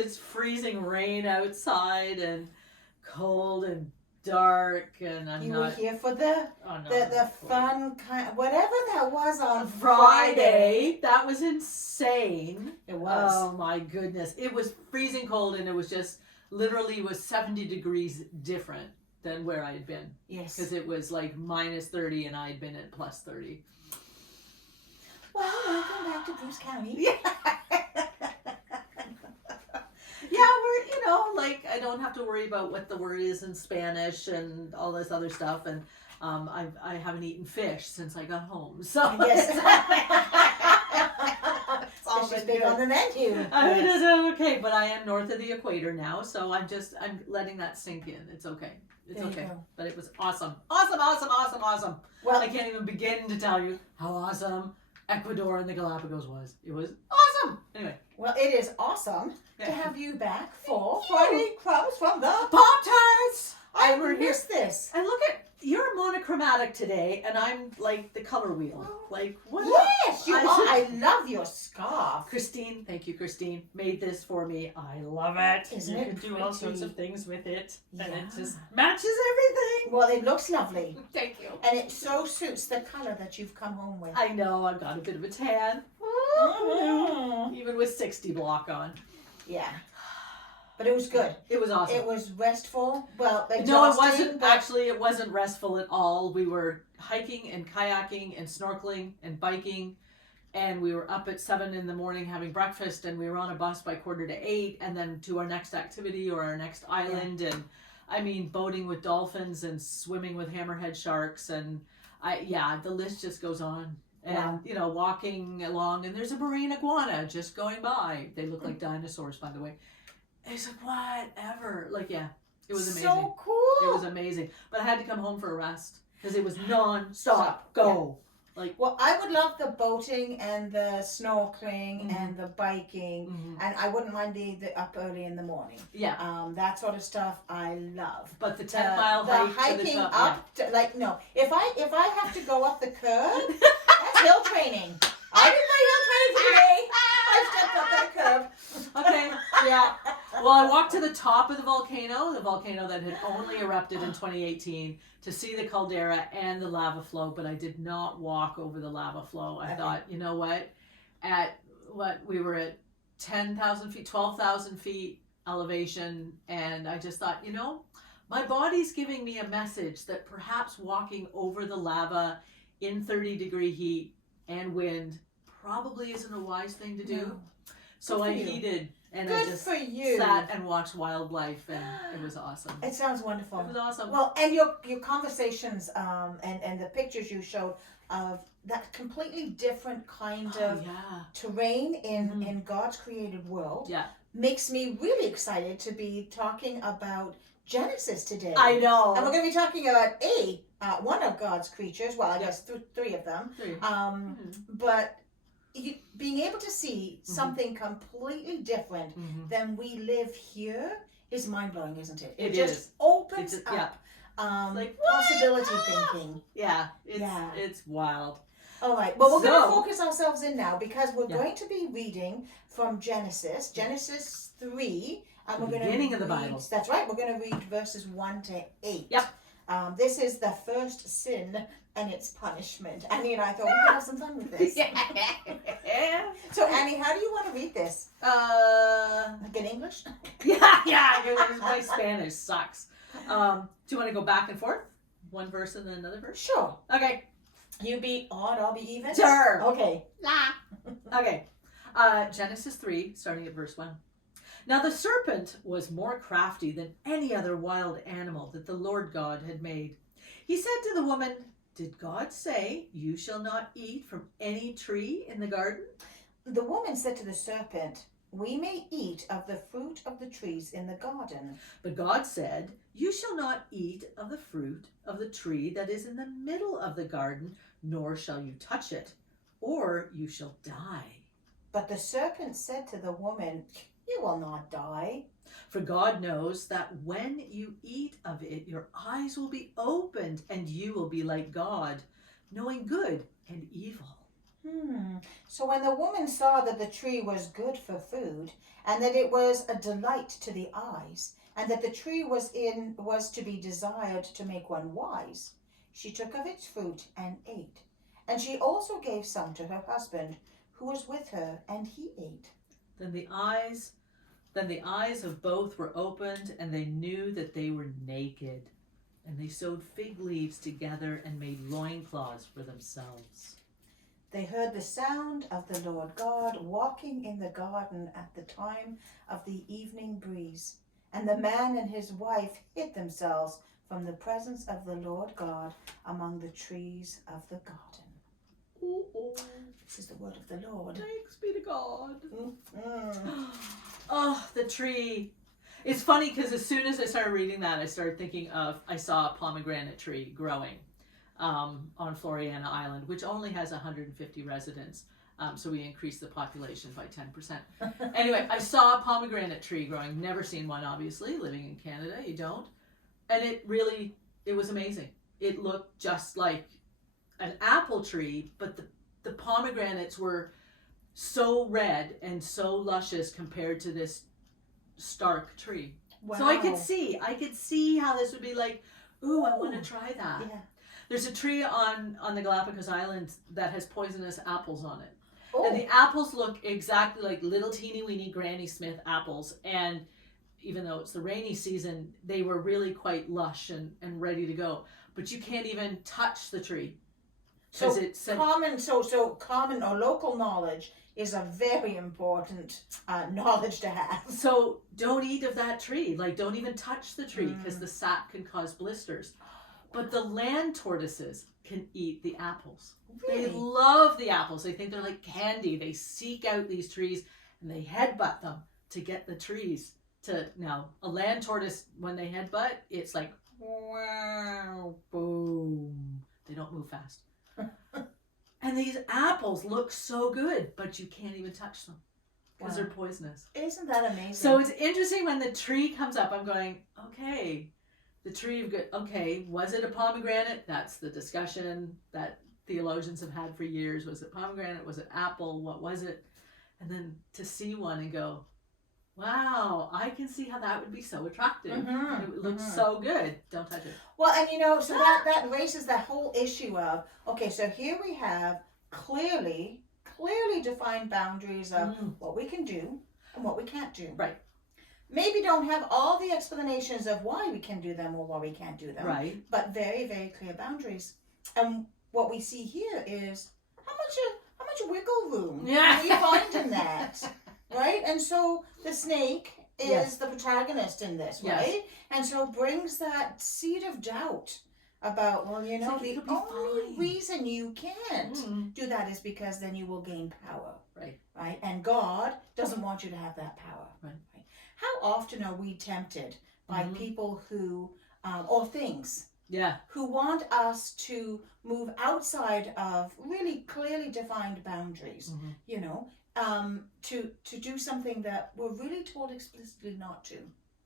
it's freezing rain outside and cold and dark, and You were here for the quite. fun kind, whatever that was on Friday. That was insane. It was. Oh my goodness. It was freezing cold, and it was just literally was 70 degrees different than where I had been. Yes. Because it was like minus 30 and I had been at plus 30. Well, welcome back to Bruce County. Yeah. Yeah, we're, like, I don't have to worry about what the word is in Spanish and all this other stuff. And I haven't eaten fish since I got home. So Yes. it's all Fish is been big good. on the menu. I mean, Yes. it's okay, but I am north of the equator now, so I'm letting that sink in. It's okay. It's There you okay. go. But it was awesome. Awesome. Well, I can't even begin to tell you how awesome Ecuador and the Galapagos was. It was awesome. Anyway. well, it is awesome to Yeah. have you back for Thank Friday Crumbs from the Pop-Tarts! I we're here. missed this. And look at, you're monochromatic today, and I'm like the color wheel. Like, what? Yes, you I are. should- I love your scarf. Christine, thank you, Christine, made this for me. I love it. Isn't you it can do all pretty? sorts of things with it, and Yeah. it just matches everything. Well, it looks lovely. Thank you. And it so suits the color that you've come home with. I know, I've got a bit of a tan. Mhm. Even with 60 block on. Yeah. But it was good. It was awesome. It was restful. Well, No, it exhausting, wasn't. but Actually, it wasn't restful at all. We were hiking and kayaking and snorkeling and biking, and we were up at 7 in the morning having breakfast, and we were on a bus by 7:45, and then to our next activity or our next island, and I mean, boating with dolphins and swimming with hammerhead sharks, and the list just goes on. And walking along, and there's a marine iguana just going by. They look like dinosaurs, by the way. It's like, whatever. Like, yeah, it was amazing. so cool. It was amazing. But I had to come home for a rest because it was non-stop go. Like, Well, I would love the boating and the snorkeling and the biking, and I wouldn't mind the up early in the morning. yeah. That sort of stuff I love. But the 10-mile the hike to the hiking top, up, to, like no, if I have to go up the curb, that's hill training. I did my hill training today. I stepped up that curb. Okay, yeah. Well, I walked to the top of the volcano that had only erupted in 2018, to see the caldera and the lava flow, but I did not walk over the lava flow. I thought, you know what? We were at 10,000 feet, 12,000 feet elevation, and I just thought, my body's giving me a message that perhaps walking over the lava in 30-degree heat and wind probably isn't a wise thing to do. No. So Good I for you. heated, and Good I just for you. sat and watched wildlife, and it was awesome. It sounds wonderful. It was awesome. Well, and your conversations and the pictures you showed of that completely different kind of terrain in God's created world makes me really excited to be talking about Genesis today. I know. And we're going to be talking about one of God's creatures. Well, I guess three of them. Three. But being able to see something completely different than we live here is mind-blowing, isn't it? It just is. opens It up like, possibility thinking. Yeah, it's wild. All right. Well, we're going So- to focus ourselves in now because we're Yeah. going to be reading from Genesis 3, and we're going to beginning of the Bible. That's right. We're going to read verses 1 to 8. Yep. This is the first sin and its punishment. Annie and I thought we could have some fun with this. So, Annie, how do you want to read this? Like in English? My Spanish sucks. Do you want to go back and forth? One verse and then another verse? Sure. Okay. You be odd, I'll be even? Sure. Okay. Okay. Genesis 3, starting at verse 1. Now the serpent was more crafty than any other wild animal that the Lord God had made. He said to the woman, "Did God say, 'You shall not eat from any tree in the garden?'" The woman said to the serpent, "We may eat of the fruit of the trees in the garden." But God said, "You shall not eat of the fruit of the tree that is in the middle of the garden, nor shall you touch it, or you shall die." But the serpent said to the woman, "You will not die." For God knows that when you eat of it, your eyes will be opened, and you will be like God, knowing good and evil. So when the woman saw that the tree was good for food, and that it was a delight to the eyes, and that the tree was to be desired to make one wise, she took of its fruit and ate. And she also gave some to her husband, who was with her, and he ate. Then the eyes of both were opened, and they knew that they were naked. And they sewed fig leaves together and made loincloths for themselves. They heard the sound of the Lord God walking in the garden at the time of the evening breeze. And the man and his wife hid themselves from the presence of the Lord God among the trees of the garden. Ooh, ooh. This is the word of the Lord. Thanks be to God. Mm-hmm. Oh, the tree. It's funny because as soon as I started reading that, I started thinking of, I saw a pomegranate tree growing on Floriana Island, which only has 150 residents. So we increased the population by 10%. Anyway, I saw a pomegranate tree growing. Never seen one, obviously. Living in Canada, you don't. And it was amazing. It looked just like an apple tree, but the pomegranates were so red and so luscious compared to this stark tree. Wow. So I could see how this would be like, ooh, I want to try that. Yeah. There's a tree on the Galapagos Islands that has poisonous apples on it. Oh. And the apples look exactly like little teeny weeny Granny Smith apples. And even though it's the rainy season, they were really quite lush and ready to go. But you can't even touch the tree. So common or local knowledge is a very important knowledge to have. So don't eat of that tree. Like, don't even touch the tree because the sap can cause blisters. But the land tortoises can eat the apples. Really? They love the apples. They think they're like candy. They seek out these trees and they headbutt them to get the trees to. Now, a land tortoise, when they headbutt, it's like, wow, boom. They don't move fast. And these apples look so good, but you can't even touch them because they're poisonous. Isn't that amazing? So it's interesting when the tree comes up, I'm going, okay, the tree of good, okay, was it a pomegranate? That's the discussion that theologians have had for years. Was it pomegranate? Was it apple? What was it? And then to see one and go, wow, I can see how that would be so attractive. It looks so good. Don't touch it. Well, and so that raises that whole issue of, okay, so here we have clearly defined boundaries of what we can do and what we can't do. Right. Maybe don't have all the explanations of why we can do them or why we can't do them. Right. But very, very clear boundaries. And what we see here is how much wiggle room do we find in that? Right? And so the snake is the protagonist in this, right? Yes. And so brings that seed of doubt about, well, the only reason you can't do that is because then you will gain power. Right? And God doesn't want you to have that power. Right? How often are we tempted by people who, or things, who want us to move outside of really clearly defined boundaries, to do something that we're really told explicitly not to.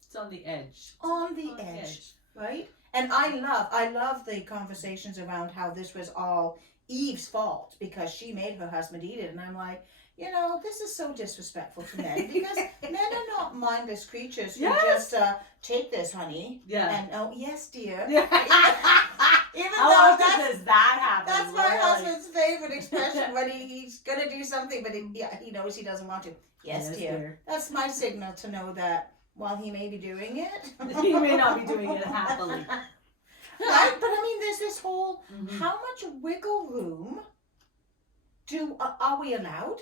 It's on the edge. On the edge, right? And I love the conversations around how this was all Eve's fault because she made her husband eat it. And I'm like, this is so disrespectful to men because men are not mindless creatures who just take this, honey. Yeah. And oh, yes, dear. Yeah. Even how often does that happen? That's my husband's favorite expression when he's gonna do something, but he knows he doesn't want to. Yes, dear. That's my signal to know that while he may be doing it, he may not be doing it happily. Right? But there's this whole how much wiggle room are we allowed?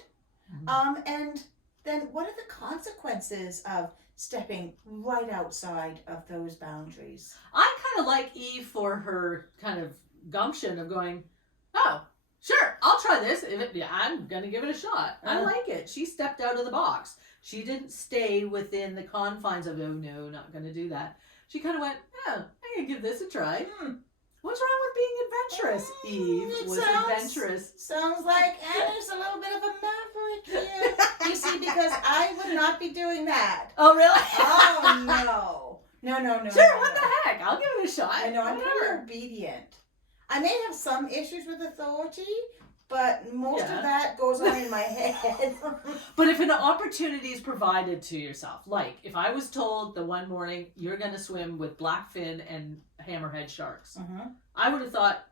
And then what are the consequences of stepping right outside of those boundaries? I kind of like Eve for her kind of gumption of going, oh, sure, I'll try this. I'm going to give it a shot. I like it. She stepped out of the box. She didn't stay within the confines of, oh, no, not going to do that. She kind of went, oh, I'm going to give this a try. What's wrong with being adventurous? Eve was adventurous. Sounds like Anna's a little bit of a maverick here. You see, because I would not be doing that. Oh, really? Oh, no. No. Sure, what the heck? I'll give it a shot. I know, I'm pretty obedient. I may have some issues with authority, but most of that goes on in my head. But if an opportunity is provided to yourself, like if I was told the one morning you're going to swim with blackfin and hammerhead sharks, I would have thought,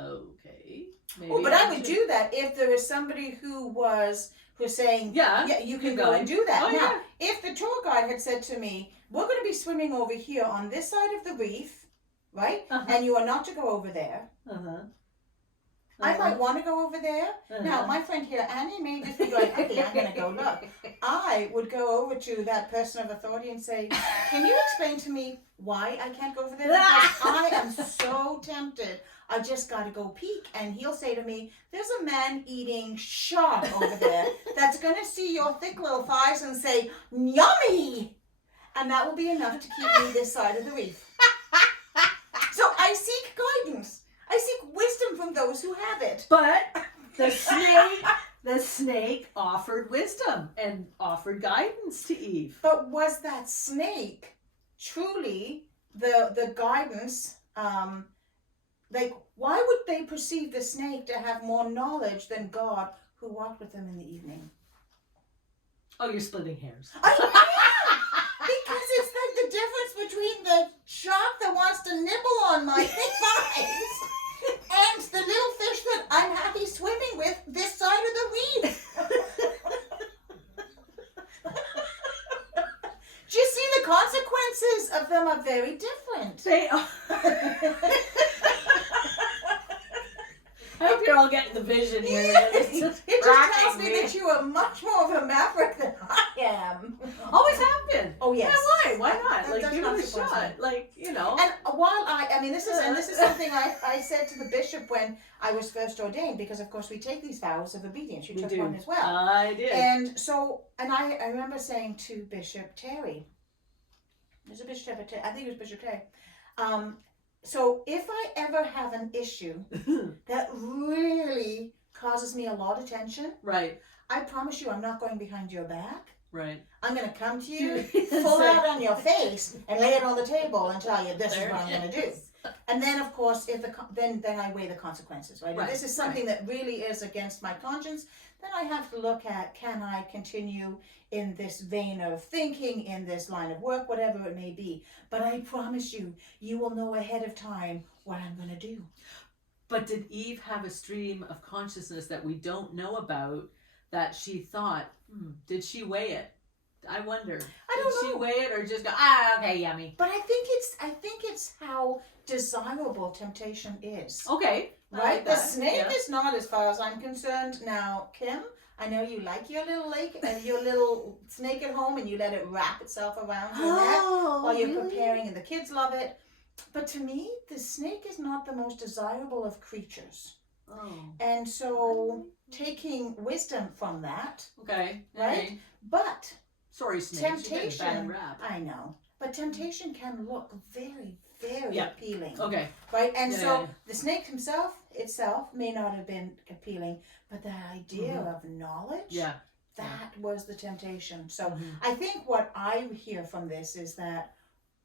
okay. Maybe but I would do that if there was somebody who's saying, yeah, you can go and do that. Now, if the tour guide had said to me, we're going to be swimming over here on this side of the reef, right? And you are not to go over there. I might want to go over there. Now, my friend here, Annie, may just be going, okay, I'm going to go look. I would go over to that person of authority and say, can you explain to me why I can't go over there? Because I am so tempted. I just got to go peek. And he'll say to me, there's a man eating shark over there that's going to see your thick little thighs and say, yummy. And that will be enough to keep me this side of the reef. So I seek guidance. I seek wisdom from those who have it. But the snake offered wisdom and offered guidance to Eve. But was that snake truly the guidance? Like, why would they perceive the snake to have more knowledge than God who walked with them in the evening? Oh, you're splitting hairs. Because it's like the difference between the shark that wants to nibble on my thick thighs and the little fish that I'm happy swimming with this side of the reef. Do you see the consequences of them are very different? They are. I hope you're all getting the vision here. It just tells me that you are much more of a maverick than I am. Always have been. Oh yes. Yeah, why not? Like, give it a shot. Like, you know. And while this is something I said to the bishop when I was first ordained, because of course we take these vows of obedience. You took one as well. I did. And so, I remember saying to Bishop Terry, there's a Bishop Terry, I think it was Bishop Terry, so if I ever have an issue that really causes me a lot of tension, right, I promise you I'm not going behind your back. Right. I'm going to come to you, full out on your face, and lay it on the table and tell you this is what I'm going to do. And then, of course, if then I weigh the consequences, right? If this is something that really is against my conscience, then I have to look at, can I continue in this vein of thinking, in this line of work, whatever it may be. But I promise you, you will know ahead of time what I'm going to do. But did Eve have a stream of consciousness that we don't know about, that she thought, did she weigh it? I wonder. Did she weigh it or just go, okay, yummy? But I think it's how desirable temptation is. Okay. Right? The snake is not, as far as I'm concerned. Now, Kim, I know you like your little lake and your little snake at home, and you let it wrap itself around your neck while you're preparing, and the kids love it. But to me, the snake is not the most desirable of creatures. Oh. And so, taking wisdom from that. Okay. Right? Okay. But sorry, snake. Temptation. I know. But temptation can look very, very appealing. Okay. Right? And the snake itself may not have been appealing, but the idea of knowledge, that was the temptation. So I think what I hear from this is that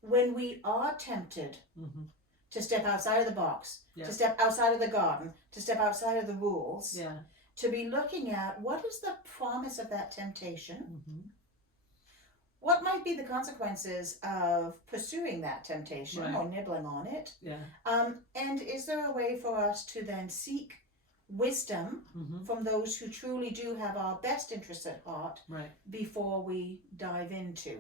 when we are tempted to step outside of the box, to step outside of the garden, to step outside of the rules, to be looking at what is the promise of that temptation, what might be the consequences of pursuing that temptation or nibbling on it, and is there a way for us to then seek wisdom from those who truly do have our best interests at heart before we dive into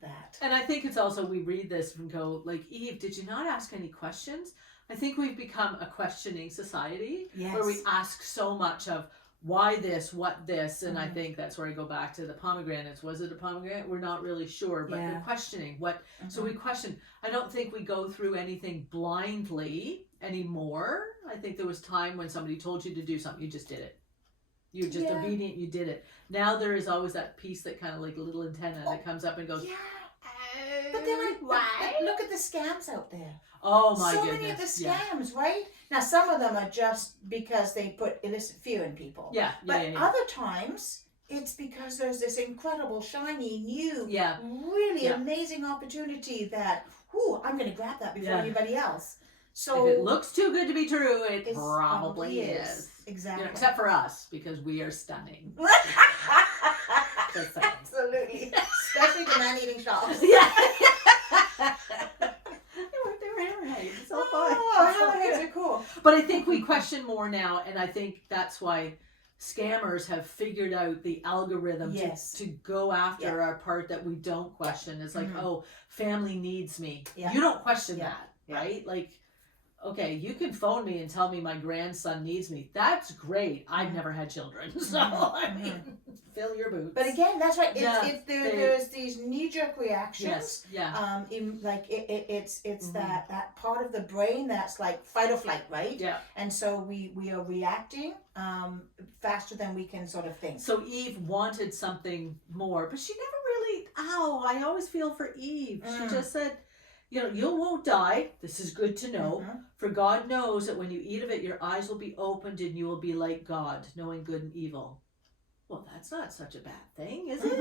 that. And I think it's also, we read this and go, like, Eve, did you not ask any questions? I think we've become a questioning society where we ask so much of why this, what this, and I think that's where I go back to the pomegranates. Was it a pomegranate? We're not really sure, but we're questioning what. So we question. I don't think we go through anything blindly anymore. I think there was time when somebody told you to do something, you just did it. You're just obedient, you did it. Now there is always that piece that kind of like a little antenna that comes up and goes, but then look at the scams out there. Oh my goodness. So many of the scams, right? Now some of them are just because they put illicit fear in people. But other times it's because there's this incredible, shiny, new, really amazing opportunity that, I'm going to grab that before anybody else. So if it looks too good to be true, it probably is. Exactly. Except for us, because we are stunning. Absolutely. Especially the man-eating shops. Yeah. They were hammerheads. It's all fine. Oh, hammerheads are cool. But I think we question more now, and I think that's why scammers have figured out the algorithm to go after our part that we don't question. It's like, oh, family needs me. Yeah. You don't question that, right? Like, okay, you can phone me and tell me my grandson needs me. That's great. I've never had children, so I mean, fill your boots. But again, that's right. There's these knee-jerk reactions. Yes. Yeah. It's that part of the brain that's like fight or flight, right? Yeah. And so we are reacting faster than we can sort of think. So Eve wanted something more, but she never really. I always feel for Eve. She just said, you won't die. This is good to know. For God knows that when you eat of it, your eyes will be opened and you will be like God, knowing good and evil. Well, that's not such a bad thing, is it?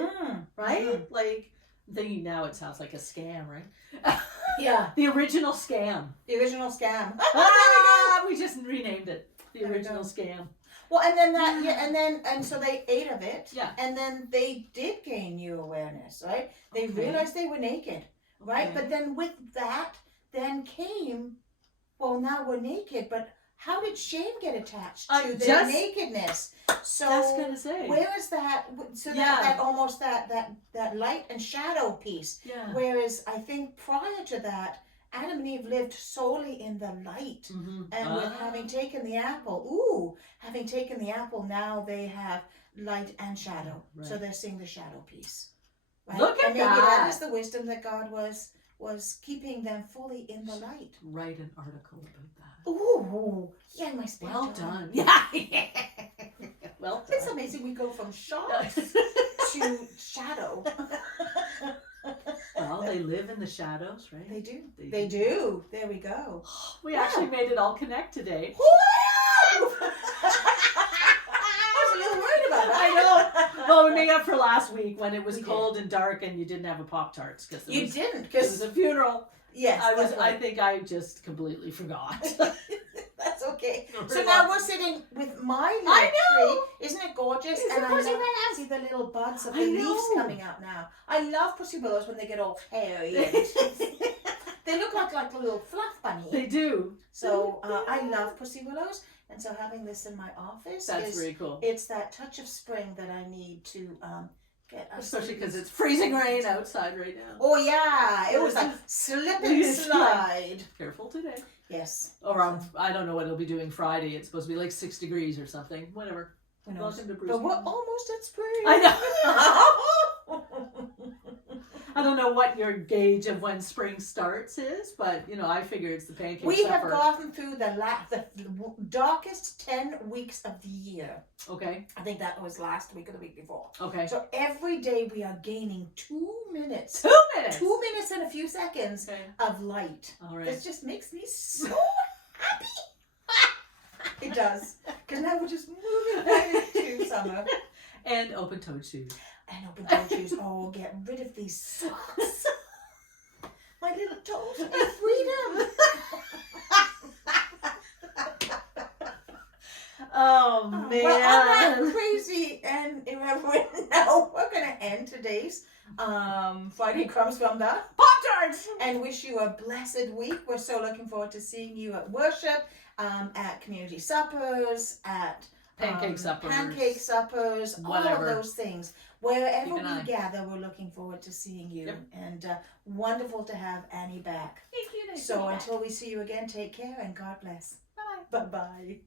Right? Like, I'm thinking now it sounds like a scam, right? Yeah. The original scam. The original scam. We just renamed it. The original scam. Well, and then and so they ate of it. Yeah. And then they did gain new awareness, right? They realized they were naked. Right? But then with that, then came, well, now we're naked, but how did shame get attached to their nakedness? So I was gonna say, where is that? So that almost that light and shadow piece. Yeah. Whereas I think prior to that, Adam and Eve lived solely in the light. And with having taken the apple, now they have light and shadow. Right. So they're seeing the shadow piece. Right? Look at maybe that is the wisdom that God was keeping them fully in the light. Write an article about that. Ooh, yeah, my spare well time. Done. Yeah. Well done. It's amazing we go from shots to shadow. Well, they live in the shadows, right? They do. They do. There we go. We actually made it all connect today. I know. Well, we made up for last week when it was cold and dark and you didn't have a Pop-Tarts because it was a funeral. Yes, I think I just completely forgot. That's okay. So now we're sitting with my little tree. Isn't it gorgeous? And I see the little buds of the leaves coming out now. I love pussy willows when they get all hairy. They look like a little fluff bunny. They do. So I love pussy willows. And so having this in my office that's really cool. It's that touch of spring that I need to get us. Especially because it's freezing rain outside right now. Oh yeah, it was like slip and slide. Careful today. Yes. Or I don't know what it'll be doing Friday. It's supposed to be like 6 degrees or something. Whatever. Welcome to Bruce. But we're almost at spring. I know. I don't know what your gauge of when spring starts is, but I figure it's the pancake supper. We have gotten through the darkest 10 weeks of the year. Okay. I think that was last week or the week before. Okay. So every day we are gaining 2 minutes. 2 minutes? 2 minutes and a few seconds of light. All right. This just makes me so happy. It does. Because now we're just moving right into summer. And open-toed shoes. And open-toed shoes. Oh, get rid of these socks. My little toes need freedom. Oh, man. Well, on that crazy and irreverent note, we're going to end today's Friday Crumbs from the Pop-Tarts and wish you a blessed week. We're so looking forward to seeing you at worship, at community suppers, at pancake suppers, whatever. All of those things. Wherever we gather, we're looking forward to seeing you. Yep. And wonderful to have Annie back. Thank you. So until we see you again, take care and God bless. Bye. Bye-bye.